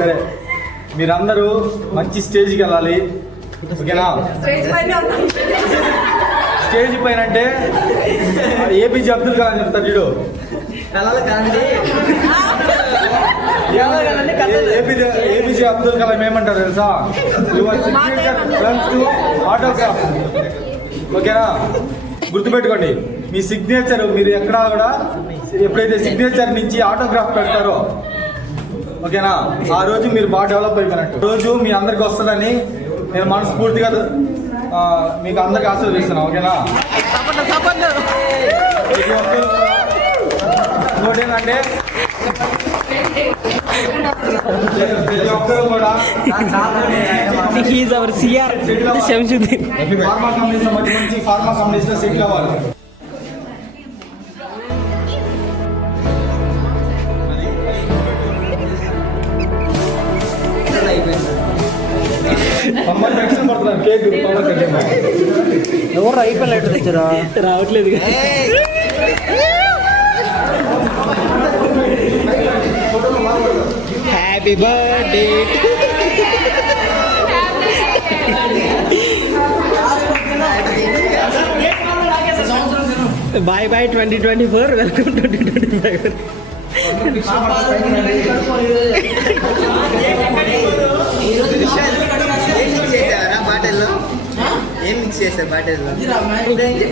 సరే, మీరందరూ మంచి స్టేజ్కి వెళ్ళాలి, ఓకేనా? స్టేజ్ పైన అంటే ఏపీజే అబ్దుల్ కలాం చెప్తారు చూడు. ఏపీజే అబ్దుల్ కలాం ఏమంటారు తెలుసా? Your signature runs to autograph, ఓకేనా? గుర్తుపెట్టుకోండి, మీ సిగ్నేచర్ మీరు ఎక్కడా కూడా ఎప్పుడైతే సిగ్నేచర్ నుంచి ఆటోగ్రాఫ్ పెడతారో, ఓకేనా, ఆ రోజు మీరు బాగా డెవలప్ అయిపోయినట్టు. రోజు మీ అందరికి వస్తుందని నేను మనస్ఫూర్తిగా మీకు అందరికి ఆశీర్వదిస్తున్నాను, ఓకేనా? ఇంకోటి ఏంటంటే ప్రతి ఒక్కరు కూడా ఫార్మా కంపెనీస్లో మంచి ఫార్మా కంపెనీస్లో సెటిల్ అవ్వాలి. కేక్ ఎవరు అయిపోయినట్టు తెచ్చారా? రావట్లేదు. Happy birthday. Bye bye 2024, welcome 2025. ఏం మిక్స్ చేశారు బాటిల్లో?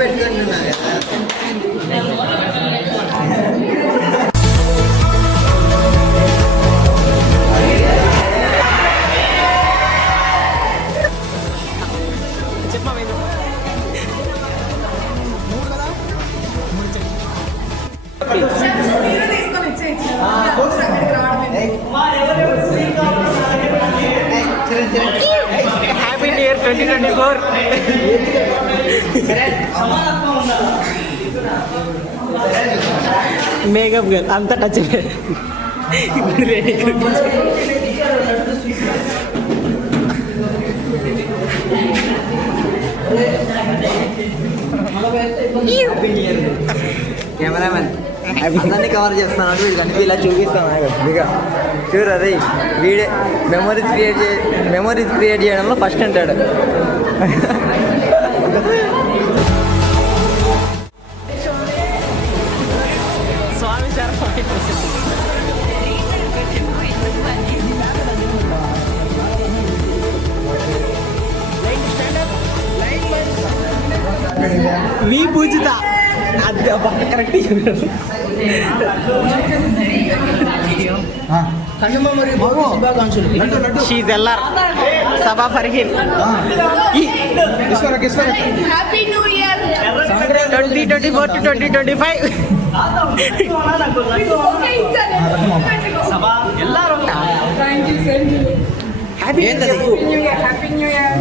పెట్టుకుంటున్నా కదా. Happy new year 2024. Makeup girl అంతా టచ్. కెమెరామెన్ అందరినీ కవర్ చేస్తాను, వీడికి ఇలా చూపిస్తాను. ఇక చూరు, అదే వీడే మెమరీస్ క్రియేట్ చేయడంలో ఫస్ట్ అంటాడు. స్వామి మీ పూజిత అది కరెక్ట్. షీజ్ ఎల్ఆర్ Saba Farheen. Happy new year 2024 to 2025. Happy new year.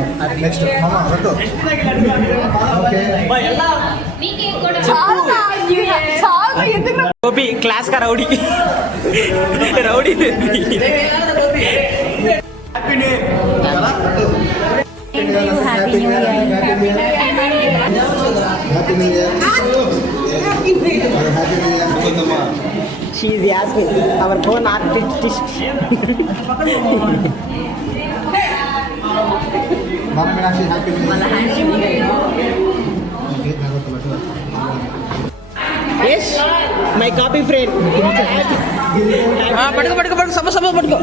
Gopi class కా rowdy rowdy. She is Yasmin, our own artist. Yes, my copy friend. పట్టుకో సమ పట్టుకో.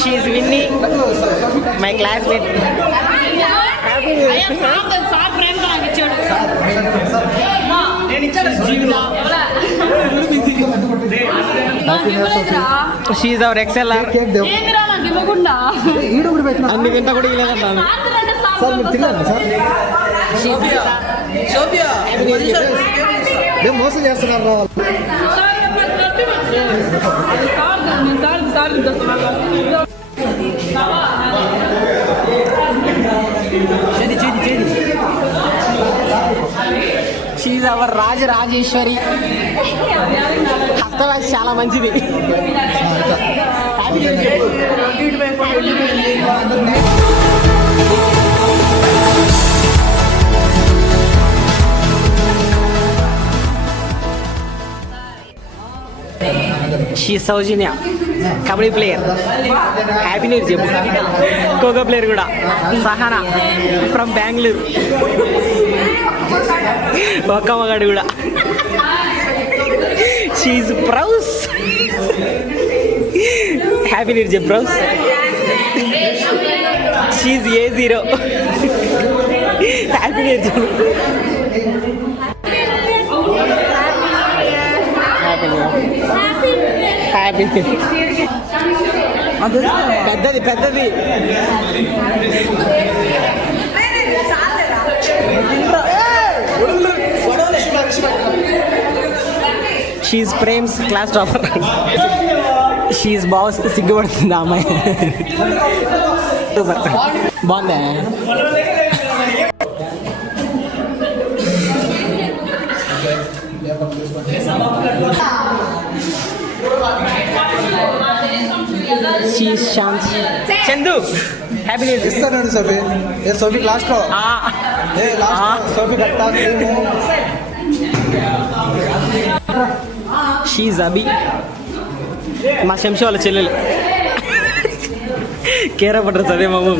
She is Winnie, my classmate. She is our XLR. అన్ని తింటా కూడా ఇలేదంటాను. మోసం చేస్తున్నారు. She is our Rajeshwari. కొత్త బ్యాచ్ చాలా మంచిది. Happy new year. She Soujanya kabaddi player. Happy new year చెప్పు. ఖోఖో ప్లేయర్ కూడా సహనా ఫ్రమ్ బెంగళూరు. ఒక్క మగాడు కూడా. షీఈ్ ప్రౌస్. హ్యాపీ న్యూ ఇయర్ చెప్పు ప్రౌస్. She A0. Happy new year చెప్పు. హ్యాపీ పెద్దది పెద్దది. She Prem's class topper. She boss. సిగ్గుపడుతుంది ఆ అమ్మాయి. బాగుందా? She Shanth. Chandu happy new year. ఇస్తానండి సోఫీ. ఏ సోఫీ లాస్ట్లో సోఫీ కట్టా. షీఈ్ అభి. మా శంషి వాళ్ళ చెల్లెలు. కేరా పట్టరు చదే మాము.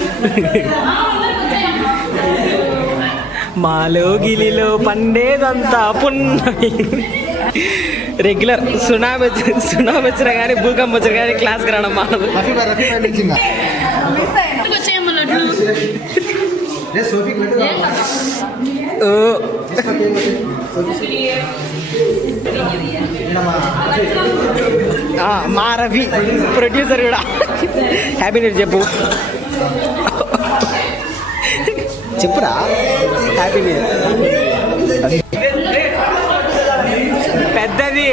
మాలో గిలిలో పండేదంతా పున్నమి. రెగ్యులర్ సునామీ వచ్చినా కానీ భూకంపం వచ్చినా కానీ క్లాస్కి రావడం మానదు. మా రవి ప్రొడ్యూసర్ కూడా. హ్యాపీ న్యూ ఇయర్ చెప్పు. చెప్పురా. Happy new year. పెద్దది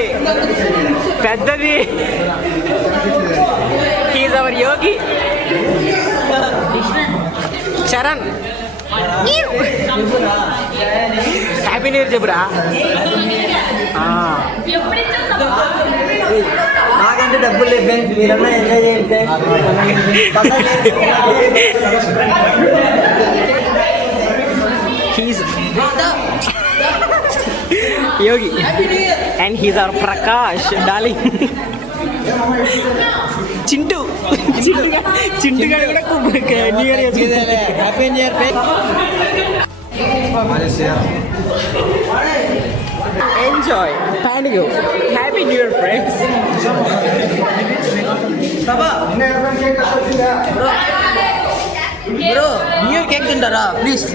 పెద్దది. He is our Yogi Charan. Happy new year చెప్పురా. నాకంటే డబ్బులు లేదు ఫ్రెండ్స్, మీరన్నా ఎంజాయ్ చేయండి. He's Yogi and he's our Prakash, darling. Chintu గారు కూడా న్యూ ఇయర్ చేసుకుంటారు. Happy new year. Enjoy. Panic. Happy New Year, friends. Bro new year cake తింటారా ప్లీజ్?